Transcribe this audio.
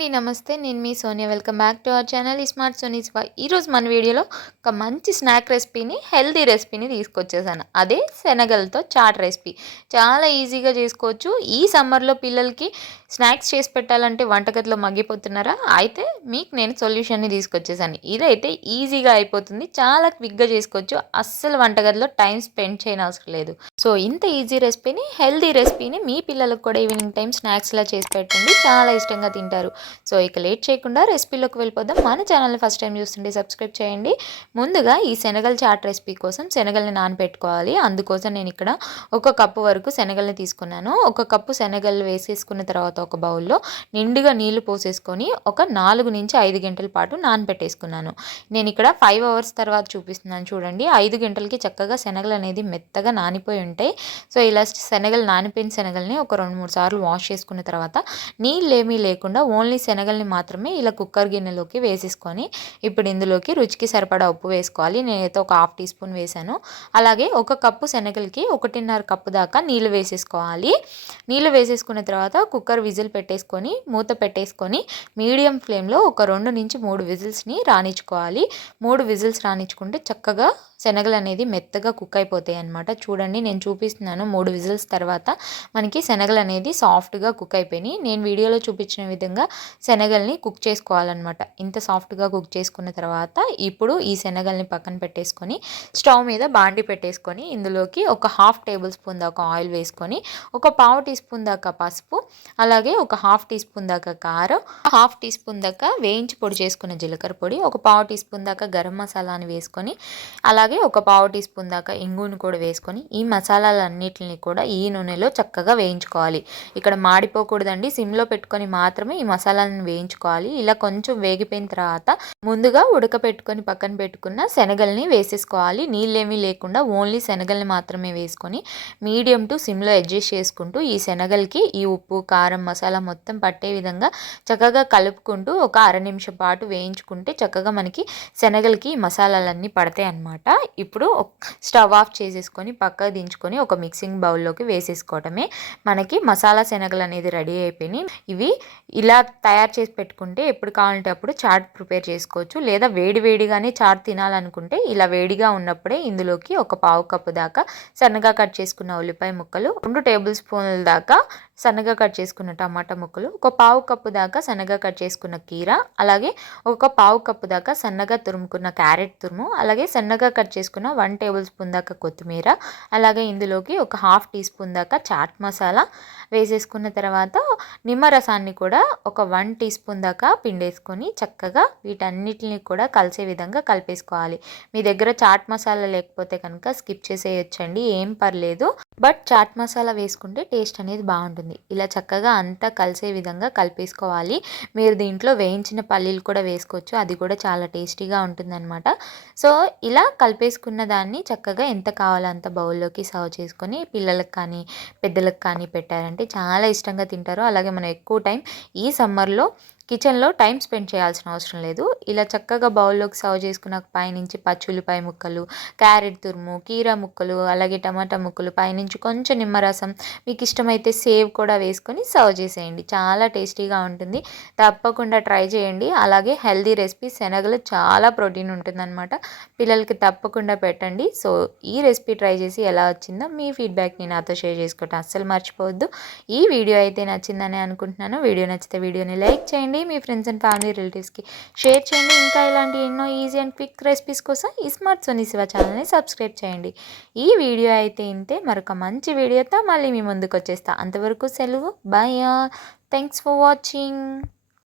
అండి. నమస్తే. నేను మీ Sonia. Welcome back to our channel smart Soni Shiva. ఈరోజు మన వీడియోలో ఒక మంచి స్నాక్ రెసిపీని, హెల్తీ రెసిపీని తీసుకొచ్చేసాను. అదే శనగలతో చాట్ రెసిపీ. చాలా ఈజీగా చేసుకోవచ్చు. ఈ సమ్మర్లో పిల్లలకి స్నాక్స్ చేసి పెట్టాలంటే వంటగదిలో మగ్గిపోతున్నారా? అయితే మీకు నేను సొల్యూషన్ని తీసుకొచ్చేసాను. ఇదైతే ఈజీగా అయిపోతుంది. చాలా క్విక్గా చేసుకోవచ్చు. అస్సలు వంటగదిలో టైం స్పెండ్ చేయనవసరం లేదు. సో ఇంత ఈజీ రెసిపీని, హెల్తీ రెసిపీని మీ పిల్లలకు కూడా ఈవినింగ్ టైం స్నాక్స్లా చేసి పెట్టండి. చాలా ఇష్టంగా తింటారు. సో ఇక లేట్ చేయకుండా రెసిపీలోకి వెళ్ళిపోదాం. మన ఛానల్ని ఫస్ట్ టైం చూస్తుంటే సబ్స్క్రైబ్ చేయండి. ముందుగా ఈ శనగల చాట్ రెసిపీ కోసం శనగల్ని నానబెట్టుకోవాలి. అందుకోసం నేను ఇక్కడ 1 కప్పు వరకు శనగల్ని తీసుకున్నాను. 1 కప్పు శనగలు వేసేసుకున్న తర్వాత ఒక బౌల్లో నిండుగా నీళ్లు పోసేసుకొని ఒక 4 నుంచి 5 గంటల పాటు నానబెట్టేసుకున్నాను. నేను ఇక్కడ 5 అవర్స్ తర్వాత చూపిస్తున్నాను చూడండి. 5 గంటలకి చక్కగా శనగలు అనేది మెత్తగా నానిపోయి ఉంటాయి. సో ఇలా శనగలు నానిపోయిన శనగల్ని ఒక 2-3 సార్లు వాష్ చేసుకున్న తర్వాత నీళ్ళేమీ లేకుండా ఓన్లీ శనగల్ని మాత్రమే ఇలా కుక్కర్ గిన్నెలోకి వేసేసుకొని ఇప్పుడు ఇందులోకి రుచికి సరిపడా ఉప్పు వేసుకోవాలి. నేనైతే ఒక 1/2 టీ స్పూన్ వేసాను. అలాగే 1 కప్పు శనగలకి 1.5 కప్పు దాకా నీళ్ళు వేసేసుకోవాలి. నీళ్ళు వేసేసుకున్న తర్వాత కుక్కర్ విజిల్ పెట్టేసుకొని మూత పెట్టేసుకొని మీడియం ఫ్లేమ్లో ఒక 2 నుంచి 3 విజిల్స్ని రానిచ్చుకోవాలి. 3 విజిల్స్ రానిచ్చుకుంటే చక్కగా శనగలు అనేది మెత్తగా కుక్ అయిపోతాయి అన్నమాట. చూడండి నేను చూపిస్తున్నాను. 3 విజిల్స్ తర్వాత మనకి శనగలు అనేది సాఫ్ట్గా కుక్ అయిపోయినాయి. నేను వీడియోలో చూపించిన విధంగా శనగల్ని కుక్ చేసుకోవాలన్నమాట. ఇంత సాఫ్ట్గా కుక్ చేసుకున్న తర్వాత ఇప్పుడు ఈ శనగల్ని పక్కన పెట్టేసుకొని స్టవ్ మీద బాండి పెట్టేసుకొని ఇందులోకి ఒక 1/2 టేబుల్ స్పూన్ దాకా ఆయిల్ వేసుకొని ఒక 1/4 టీ స్పూన్ దాకా పసుపు, అలాగే ఒక 1/2 టీ స్పూన్ దాకా కారం, 1/2 టీ స్పూన్ దాకా వేయించి పొడి చేసుకున్న జీలకర్ర పొడి, ఒక 1/4 టీ స్పూన్ దాకా గరం మసాలాని వేసుకొని అలాగే ఒక 1/4 టీ స్పూన్ దాకా ఇంగుని కూడా వేసుకొని ఈ మసాలాలన్నిటిని కూడా ఈ నూనెలో చక్కగా వేయించుకోవాలి. ఇక్కడ మాడిపోకూడదండి. సిమ్లో పెట్టుకొని మాత్రమే ఈ మసాలాలను వేయించుకోవాలి. ఇలా కొంచెం వేగిపోయిన తర్వాత ముందుగా ఉడకపెట్టుకొని పక్కన పెట్టుకున్న శనగల్ని వేసేసుకోవాలి. నీళ్ళేమీ లేకుండా ఓన్లీ శనగల్ని మాత్రమే వేసుకొని మీడియం టు సిమ్లో అడ్జస్ట్ చేసుకుంటూ ఈ శనగలకి ఈ ఉప్పు కారం మసాలా మొత్తం పట్టే విధంగా చక్కగా కలుపుకుంటూ ఒక 1/2 నిమిషం పాటు వేయించుకుంటే చక్కగా మనకి శనగలకి ఈ మసాలాలన్నీ పడతాయి అన్నమాట. ఇప్పుడు స్టవ్ ఆఫ్ చేసేసుకొని పక్కకు దించుకొని ఒక మిక్సింగ్ బౌల్లోకి వేసేసుకోవటమే. మనకి మసాలా శనగలు అనేది రెడీ అయిపోయినాయి. ఇవి ఇలా తయారు చేసి పెట్టుకుంటే ఎప్పుడు కావాలంటే అప్పుడు చాట్ ప్రిపేర్ చేసుకోవచ్చు. లేదా వేడిగానే చాట్ తినాలనుకుంటే ఇలా వేడిగా ఉన్నప్పుడే ఇందులోకి ఒక 1/4 కప్పు దాకా సన్నగా కట్ చేసుకున్న ఉల్లిపాయ ముక్కలు, 2 టేబుల్ స్పూన్ల దాకా సన్నగా కట్ చేసుకున్న టమాటా ముక్కలు, ఒక 1/4 కప్పు దాకా సన్నగా కట్ చేసుకున్న కీర, అలాగే ఒక 1/4 కప్పు దాకా సన్నగా తురుముకున్న క్యారెట్ తురుము, అలాగే సన్నగా కట్ చేసుకున్న 1 టేబుల్ స్పూన్ దాకా కొత్తిమీర, అలాగే ఇందులోకి ఒక 1/2 టీ స్పూన్ దాకా చాట్ మసాలా వేసేసుకున్న తర్వాత నిమ్మరసాన్ని కూడా ఒక 1 టీ స్పూన్ దాకా పిండేసుకొని చక్కగా వీటన్నిటిని కూడా కలిసే విధంగా కలిపేసుకోవాలి. మీ దగ్గర చాట్ మసాలా లేకపోతే కనుక స్కిప్ చేసేయొచ్చండి, ఏం పర్లేదు. బట్ చాట్ మసాలా వేసుకుంటే టేస్ట్ అనేది బాగుంటుంది. ఇలా చక్కగా అంతా కలిసే విధంగా కలిపేసుకోవాలి. మీరు దీంట్లో వేయించిన పల్లీలు కూడా వేసుకోవచ్చు, అది కూడా చాలా టేస్టీగా ఉంటుందన్నమాట. సో ఇలా కలిపేసుకున్న దాన్ని చక్కగా ఎంత కావాలో అంత బౌల్లోకి సర్వ్ చేసుకొని పిల్లలకు కానీ పెద్దలకు కానీ పెట్టారంటే చాలా ఇష్టంగా తింటారు. అలాగే మనం ఎక్కువ టైం ఈ సమ్మర్లో కిచెన్లో టైం స్పెండ్ చేయాల్సిన అవసరం లేదు. ఇలా చక్కగా బౌల్లోకి సర్వ్ చేసుకున్నాక పైనుంచి పచ్చుల్లిపాయ ముక్కలు, క్యారెట్ తురుము, కీరా ముక్కలు, అలాగే టమాటా ముక్కలు, పైనుంచి కొంచెం నిమ్మరసం, మీకు ఇష్టమైతే సేవ్ కూడా వేసుకొని సర్వ్ చేసేయండి. చాలా టేస్టీగా ఉంటుంది. తప్పకుండా ట్రై చేయండి. అలాగే హెల్దీ రెసిపీ, శనగలు చాలా ప్రోటీన్ ఉంటుందన్నమాట. పిల్లలకి తప్పకుండా పెట్టండి. సో ఈ రెసిపీ ట్రై చేసి ఎలా వచ్చిందో మీ ఫీడ్బ్యాక్ని నాతో షేర్ చేసుకోవటం అస్సలు మర్చిపోవద్దు. ఈ వీడియో అయితే నచ్చిందని అనుకుంటున్నాను. వీడియో నచ్చితే వీడియోని లైక్ చేయండి, మీ ఫ్రెండ్స్ అండ్ ఫ్యామిలీ రిలేటివ్స్కి షేర్ చేయండి. ఇంకా ఇలాంటి ఎన్నో ఈజీ అండ్ క్విక్ రెసిపీస్ కోసం ఈ స్మార్ట్ సోనీ శివ ఛానల్ని సబ్స్క్రైబ్ చేయండి. ఈ వీడియో అయితే ఇంతే. మరొక మంచి వీడియోతో మళ్ళీ మీ ముందుకు వచ్చేస్తా. అంతవరకు సెలవు. బాయ్. Thanks for watching.